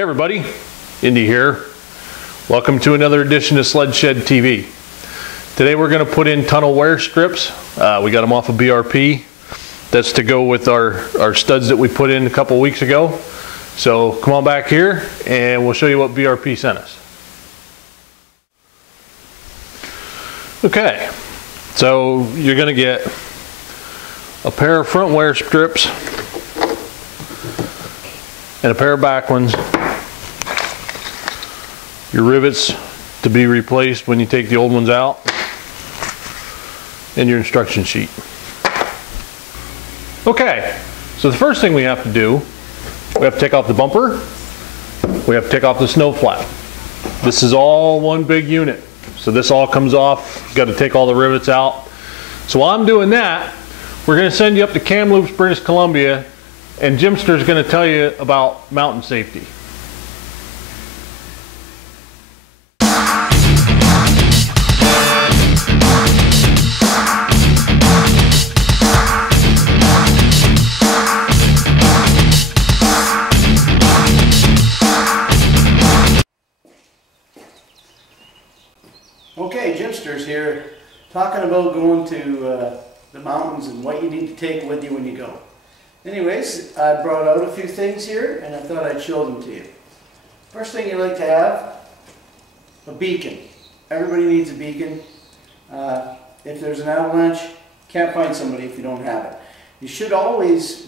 Hey everybody, Indy here. Welcome to another edition of Sled Shed TV. Today we're going to put in tunnel wear strips. We got them off of BRP. That's to go with our studs that we put in a couple weeks ago. So come on back here and we'll show you what BRP sent us. Okay, so you're going to get a pair of front wear strips and a pair of back ones. Your rivets to be replaced when you take the old ones out, and your instruction sheet. Okay, so the first thing we have to do, we have to take off the bumper, we have to take off the snow flap. This is all one big unit, so this all comes off. You've got to take all the rivets out. So while I'm doing that, we're going to send you up to Kamloops, British Columbia, and Jimster's going to tell you about mountain safety. Okay, Jimster's here, talking about going to the mountains and what you need to take with you when you go. Anyways, I brought out a few things here and I thought I'd show them to you. First thing you like to have, a beacon. Everybody needs a beacon. If there's an avalanche, can't find somebody if you don't have it. You should always,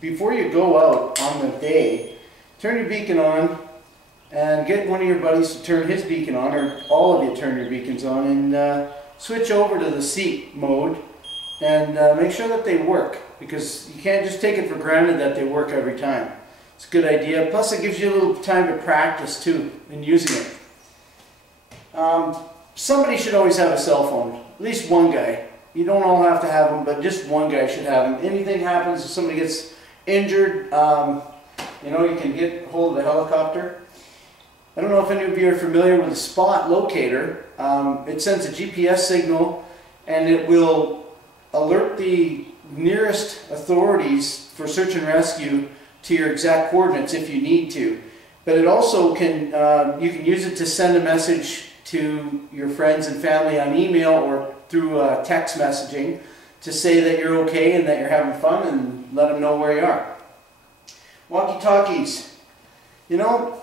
before you go out on the day, turn your beacon on and get one of your buddies to turn his beacon on, or all of you turn your beacons on, and switch over to the seat mode and make sure that they work, because you can't just take it for granted that they work every time. It's a good idea. Plus it gives you a little time to practice too in using it. Somebody should always have a cell phone, at least one guy. You don't all have to have them, but just one guy should have them. Anything happens, if somebody gets injured, you know, you can get hold of the helicopter. I don't know if any of you are familiar with the spot locator. It sends a GPS signal and it will alert the nearest authorities for search and rescue to your exact coordinates if you need to. But it also can, you can use it to send a message to your friends and family on email or through text messaging to say that you're okay and that you're having fun, and let them know where you are. Walkie-talkies. You know,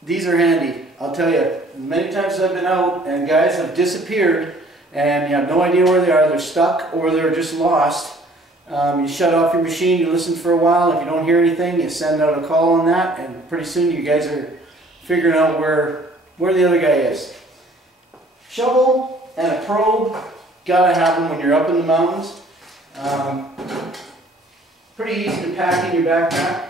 these are handy. I'll tell you, many times I've been out and guys have disappeared and you have no idea where they are. They're stuck or they're just lost. You shut off your machine, you listen for a while. If you don't hear anything, you send out a call on that, and pretty soon you guys are figuring out where the other guy is. Shovel and a probe, gotta have them when you're up in the mountains. Pretty easy to pack in your backpack.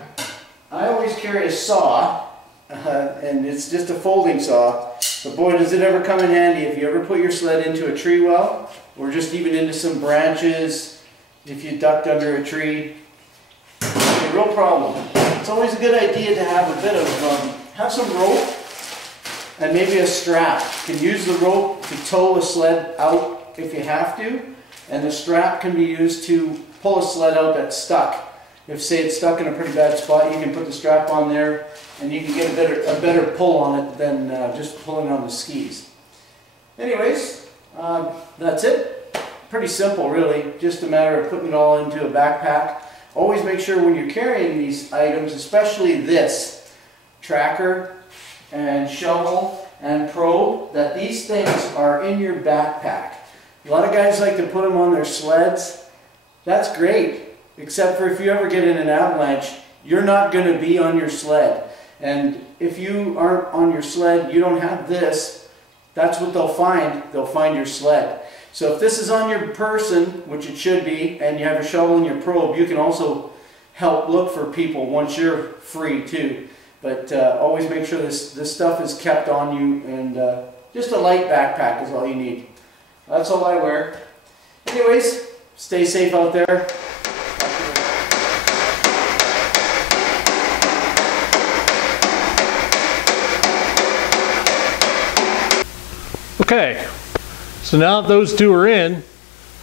I always carry a saw. And it's just a folding saw, but boy does it ever come in handy if you ever put your sled into a tree well, or just even into some branches, if you ducked under a tree. It's a real problem. It's always a good idea to have a bit of, have some rope and maybe a strap. You can use the rope to tow a sled out if you have to, and the strap can be used to pull a sled out that's stuck. If, say, it's stuck in a pretty bad spot, you can put the strap on there and you can get a better pull on it than just pulling on the skis. Anyways, that's it. Pretty simple, really. Just a matter of putting it all into a backpack. Always make sure when you're carrying these items, especially this tracker and shovel and probe, that these things are in your backpack. A lot of guys like to put them on their sleds. That's great. Except for if you ever get in an avalanche, you're not going to be on your sled. And if you aren't on your sled, you don't have this, that's what they'll find. They'll find your sled. So if this is on your person, which it should be, and you have a shovel and your probe, you can also help look for people once you're free too. But always make sure this stuff is kept on you, and just a light backpack is all you need. That's all I wear. Anyways, stay safe out there. Okay, so now that those two are in,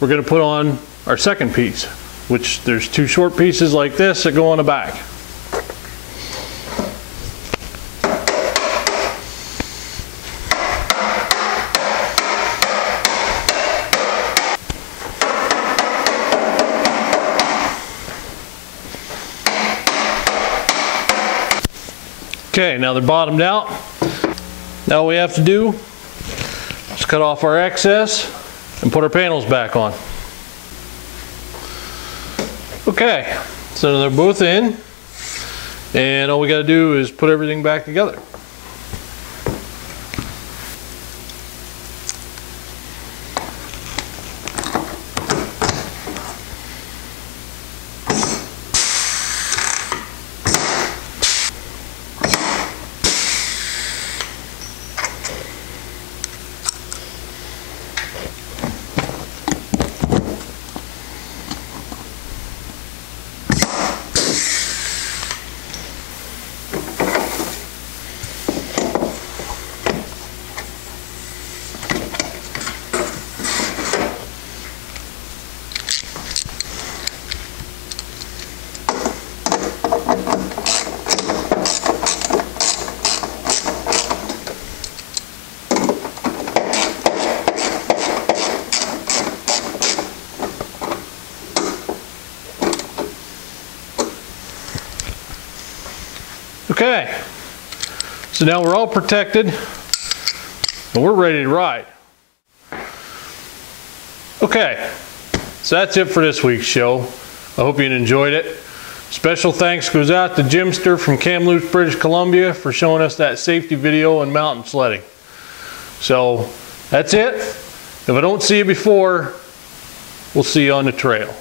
we're going to put on our second piece, which there's two short pieces like this that go on the back. Okay, now they're bottomed out. Now all we have to do is cut off our excess and put our panels back on. Okay, so they're both in, and all we got to do is put everything back together. Okay, so now we're all protected and we're ready to ride. Okay, so that's it for this week's show. I hope you enjoyed it. Special thanks goes out to Jimster from Kamloops, British Columbia for showing us that safety video on mountain sledding. So that's it. If I don't see you before, we'll see you on the trail.